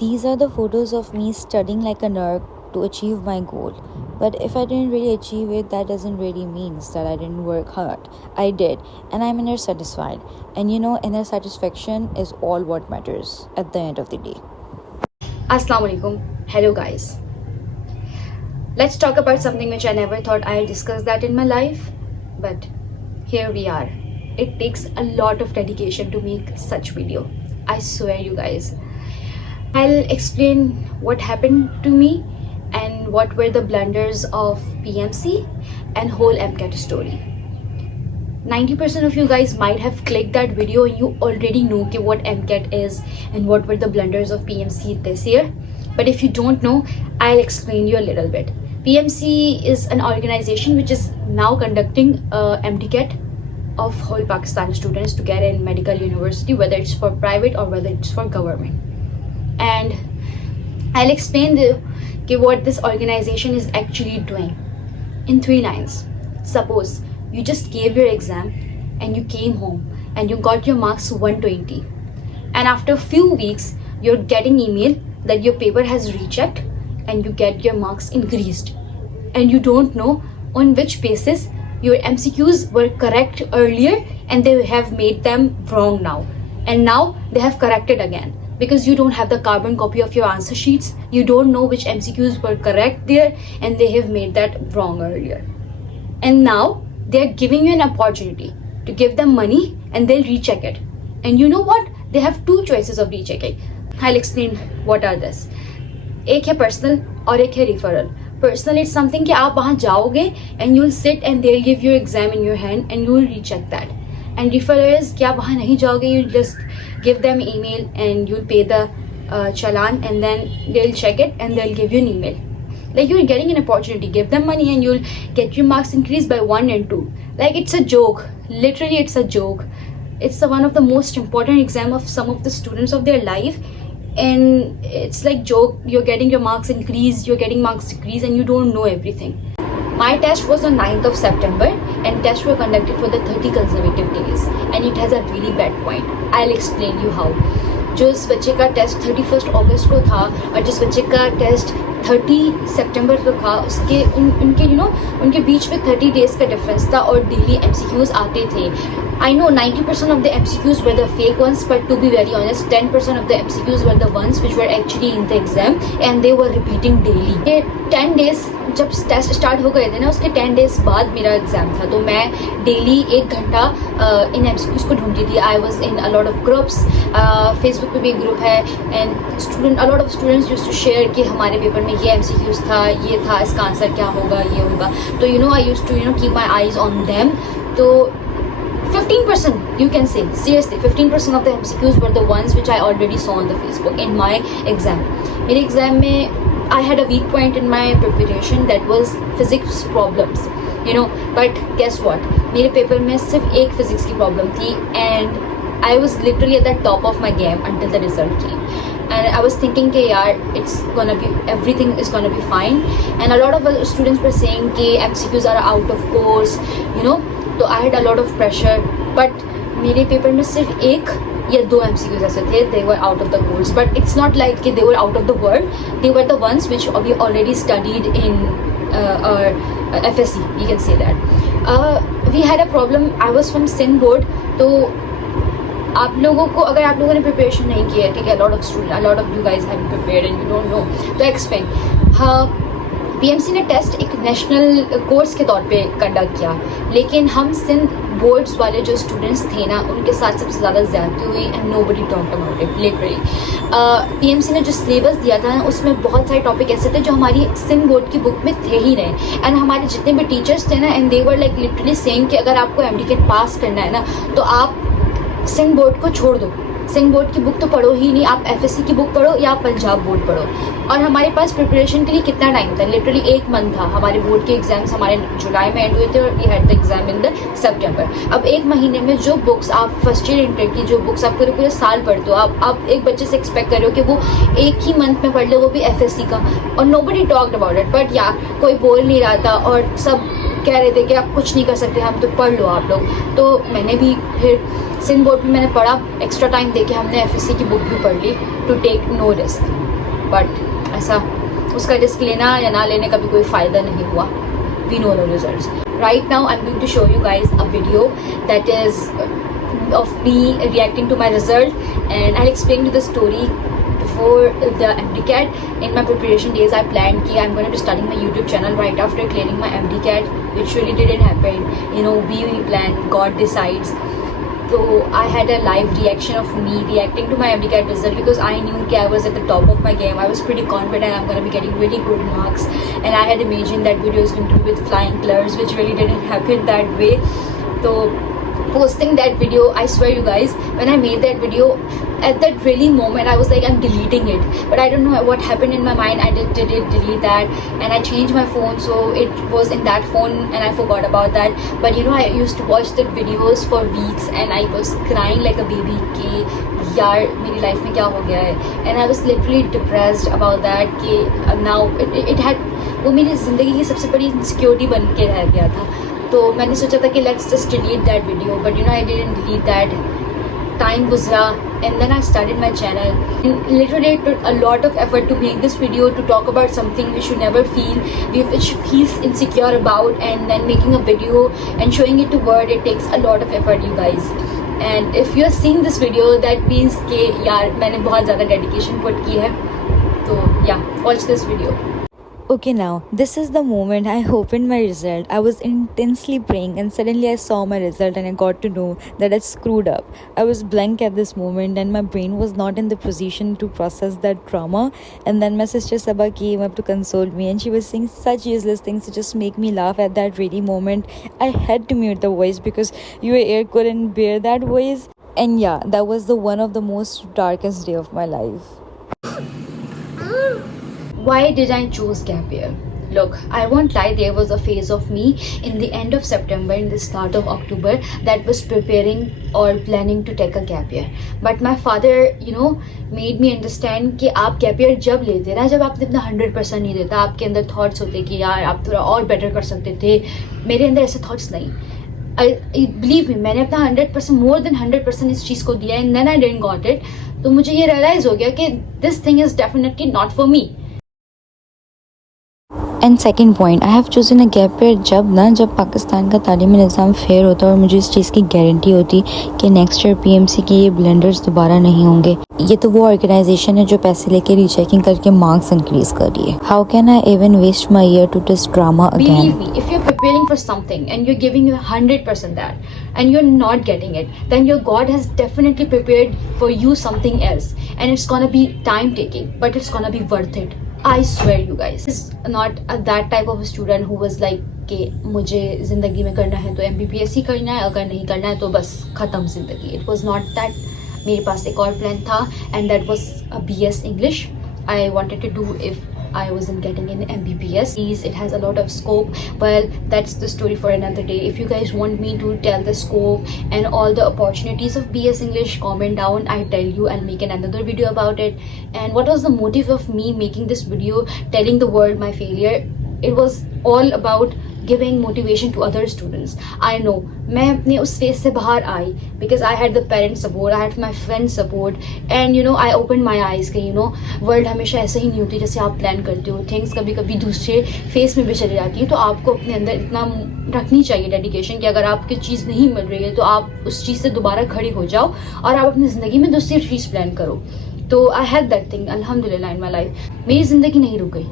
These are the photos of me studying like a nerd to achieve my goal. But if I didn't really achieve it, that doesn't really mean that I didn't work hard. I did, and I'm inner satisfied. And inner satisfaction is all what matters at the end of the day. Assalamu alaikum. Hello guys. Let's talk about something which I never thought I'll discuss that in my life, but here we are. It takes a lot of dedication to make such video. I swear you guys. I'll explain what happened to me and what were the blunders of PMC and whole MCAT story. 90% of you guys might have clicked that video and you already know what MCAT is and what were the blunders of PMC this year. But if you don't know, I'll explain you a little bit. PMC is an organization which is now conducting MCAT of whole Pakistan students to get in medical university, whether it's for private or whether it's for government. And I'll explain what this organization is actually doing in 3 lines. Suppose you just gave your exam and you came home and you got your marks 120, and after a few weeks you're getting email that your paper has rechecked and you get your marks increased, and you don't know on which basis your MCQs were correct earlier and they have made them wrong now, and now they have corrected again because you don't have the carbon copy of your answer sheets. You don't know which MCQs were correct there and they have made that wrong earlier, and now they're giving you an opportunity to give them money and they'll recheck it. And you know what? They have 2 choices of rechecking. I'll explain what are this. एक है personal और एक है referral. Personal is something कि आप वहाँ जाओगे and you'll sit and they'll give your exam in your hand and you'll recheck that. And referral is कि आप वहाँ नहीं जाओगे, you'll just give them email and you'll pay the challan and then they'll check it and they'll give you an email. Like you're getting an opportunity, give them money and you'll get your marks increased by 1 and 2. Like it's a joke. Literally it's a joke. It's one of the most important exam of some of the students of their life, and it's like joke. You're getting your marks increased, you're getting marks decreased, and you don't know everything. My test was on 9th of September and tests were conducted for the 30 consecutive days, and it has a really bad point. I'll explain you how. जिस बच्चे का test 31 अगस्त को था और जिस बच्चे का test 30 सितंबर को था, उसके उनके उनके बीच में 30 डेज का डिफरेंस था और डेली MCQs आते थे. I know 90% of the MCQs were the fake ones, but to be very honest, 10% of the MCQs were the ones which were actually in the exam and they were repeating daily. ये 10 days जब test start हो गए थे ना, उसके 10 days बाद मेरा exam था, तो मैं डेली 1 घंटा इन MCQs को ढूंढती थी. I was in a lot of groups. Facebook पे भी एक ग्रुप है and a lot of students used to share कि हमारे पेपर में ये MCQs था, ये था, इसका आंसर क्या होगा, ये होगा. तो I used to keep my eyes on them. तो 15%, you can say, seriously, 15% of the MCQs were the ones which I already saw on the Facebook in my exam. मेरे exam में I had a weak point in my preparation, that was physics problems, but guess what? मेरे paper में सिर्फ एक physics की problem थी and I was literally at the top of my game until the result came. And I was thinking कि यार everything is gonna be fine. And a lot of students were saying कि MCQs are out of course, तो I had a lot of pressure. But मेरे paper में सिर्फ 1 या 2 MCQs ऐसे थे, they were out of the course. But it's not like they were out of the world. They were the ones which we already studied in our FSC, you can say that. We had a problem. I was from Sindh board, तो आप लोगों को, अगर आप लोगों ने preparation नहीं किया है, ठीक है, a lot of you guys haven't prepared and you don't know, तो एक्सप्लेन. हाँ, PMC ने टेस्ट एक नेशनल कोर्स के तौर पे कंडक्ट किया, लेकिन हम सिंध बोर्ड्स वाले जो स्टूडेंट्स थे ना, उनके साथ सबसे ज़्यादा ज़्यादती हुई and nobody talked about it. Literally PMC ने जो सिलेबस दिया था उसमें बहुत सारे टॉपिक ऐसे थे जो हमारी सिंध बोर्ड की बुक में थे ही नहीं. एंड हमारे जितने भी टीचर्स थे ना, and they were like literally saying कि अगर आपको MCAT पास करना है ना, तो आप सिंध बोर्ड को छोड़ दो. सिंध बोर्ड की बुक तो पढ़ो ही नहीं, आप FSC की बुक पढ़ो या पंजाब बोर्ड पढ़ो. और हमारे पास प्रिपरेशन के लिए कितना टाइम था? लिटरली 1 मंथ था. हमारे बोर्ड के एग्जाम्स हमारे जुलाई में एंड हुए थे और we had the exam in the September. अब 1 महीने में जो बुक्स आप फर्स्ट ईयर इंटर की जो बुक्स आप पूरे साल पढ़ते हो, आप एक बच्चे से एक्सपेक्ट कर रहे हो कि वो 1 ही मंथ में पढ़ ले, वो भी FSC का, और nobody talked about it. But या कोई बोल नहीं रहा था और सब कह रहे थे कि आप कुछ नहीं कर सकते, हम तो पढ़ लो आप लोग। तो मैंने भी फिर सिंध बोर्ड भी मैंने पढ़ा, एक्स्ट्रा टाइम देके हमने FSC की बुक भी पढ़ ली to take no risk. But ऐसा उसका रिस्क लेना या ना लेने का भी कोई फ़ायदा नहीं हुआ। We know the results. Right now I'm going to show you guys a video that is of me reacting to my result, and I'll explain you the story. Before the MDCAT, in my preparation days, I planned that I'm going to be starting my YouTube channel right after clearing my MDCAT, which really didn't happen. You know, we plan, God decides. So I had a live reaction of me reacting to my MDCAT result, because I knew that I was at the top of my game. I was pretty confident I'm going to be getting really good marks, and I had imagined that video is going to be with flying colors, which really didn't happen that way. So posting that video, I swear you guys, when I made that video, at that really moment I was like, I'm deleting it, but I don't know what happened in my mind. I did delete that, and I changed my phone, so it was in that phone and I forgot about that. But you know, I used to watch the videos for weeks and I was crying like a baby कि यार मेरी life में क्या हो गया है, and I was literally depressed about that कि now it had, वो मेरी ज़िंदगी की सबसे बड़ी इनसिक्योरिटी बन के रह गया था। तो मैंने सोचा था कि let's just delete that video, but you know I didn't delete that. Time गुजरा and then I started my channel, and literally it took a lot of effort to make this video, to talk about something which you never feel, which feels insecure about, and then making a video and showing it to world, it takes a lot of effort you guys. And if you're seeing this video, that means कि यार मैंने बहुत ज़्यादा dedication put की है। तो yeah, watch this video. Okay, now this is the moment I opened my result. I was intensely praying, and suddenly I saw my result and I got to know that I screwed up. I was blank at this moment, and my brain was not in the position to process that trauma. And then my sister Sabah came up to console me, and she was saying such useless things to just make me laugh at that really moment. I had to mute the voice because your ear couldn't bear that voice. And yeah, that was the one of the most darkest day of my life. Why did I choose gap year? Look, I won't lie, there was a phase of me in the end of September, in the start of October, that was preparing or planning to take a gap year. But my father, you know, made me understand कि आप gap year जब लेते ना, जब आपने अपना 100% नहीं देता, आपके अंदर thoughts होते कि यार आप थोड़ा और better कर सकते थे। मेरे अंदर ऐसे thoughts नहीं। Believe me, मैंने अपना 100%, more than 100% इस चीज़ को दिया, and then I didn't got it. तो मुझे ये realize हो गया कि this thing is definitely not for me. And second point, I have chosen a gap year जब पाकिस्तान का तालीमी निज़ाम फेयर होता और मुझे इस चीज़ की गारंटी होती कि नेक्स्ट ईयर PMC के ये ब्लेंडर्स दोबारा नहीं होंगे। ये तो वो ऑर्गेनाइजेशन है जो पैसे लेके रीचेकिंग करके मार्क्स इंक्रीज कर रही है। How can I even waste my year to this drama again? Believe me, if you're preparing for something and you're giving you 100% that and you're not getting it, then your God has definitely prepared for you something else, and it's gonna be time taking, but it's gonna be worth it. I swear you guys, is not that type of a student who was like कि मुझे ज़िंदगी में करना है तो MBBS ही करना है, अगर नहीं करना है तो बस ख़त्म ज़िंदगी। It was not that. मेरे पास एक और प्लान था, and that was a BS English. I wanted to do if I wasn't getting in MBBS. It has a lot of scope. Well, that's the story for another day. If you guys want me to tell the scope and all the opportunities of BS English, comment down. I tell you, I'll make another video about it. And what was the motive of me making this video, telling the world my failure? It was all about giving motivation to other students. I know मैं अपने उस phase से बाहर आई because I had the parent support, I had my friend support, and you know I opened my eyes कि you know world हमेशा ऐसे ही नहीं होती जैसे आप प्लान करते हो। थिंग्स कभी कभी दूसरे फेस में भी चली जाती है, तो आपको अपने अंदर इतना रखनी चाहिए डेडिकेशन कि अगर आपकी चीज़ नहीं मिल रही है तो आप उस चीज़ से दोबारा खड़ी हो जाओ और आप अपनी ज़िंदगी में दूसरी चीज़ प्लान करो। तो आई हैड दैट थिंग अल्हम्दुलिल्लाह इन माई लाइफ। मेरी ज़िंदगी नहीं रुक गई।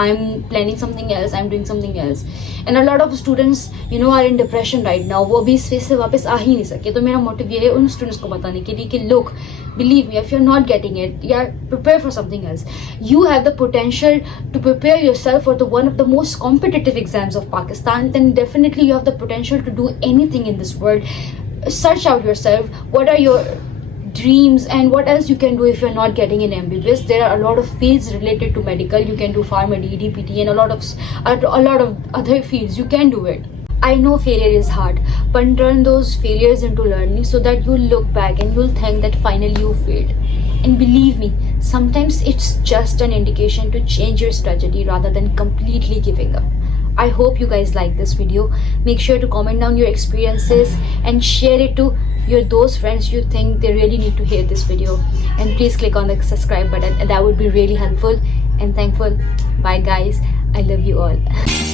I'm planning something else, I'm doing something else, and a lot of students you know are in depression right now. वो अभी इस फेज से वापस आ ही नहीं सके। तो मेरा मोटिव ये है उन स्टूडेंट्स को बताने के लिए कि look, believe me, if you're not getting it, yeah, prepare for something else. You have the potential to prepare yourself for the one of the most competitive exams of Pakistan. Then definitely you have the potential to do anything in this world. Search out yourself. What are your dreams and what else you can do if you're not getting in MBBS? There are a lot of fields related to medical. You can do pharmacy, DPT, and a lot of other fields. You can do it. I know failure is hard, but turn those failures into learning so that you'll look back and you'll think that finally you failed. And believe me, sometimes it's just an indication to change your strategy rather than completely giving up. I hope you guys like this video. Make sure to comment down your experiences and share it to those friends you think they really need to hear this video. And please click on the subscribe button, and that would be really helpful and thankful. Bye guys, I love you all.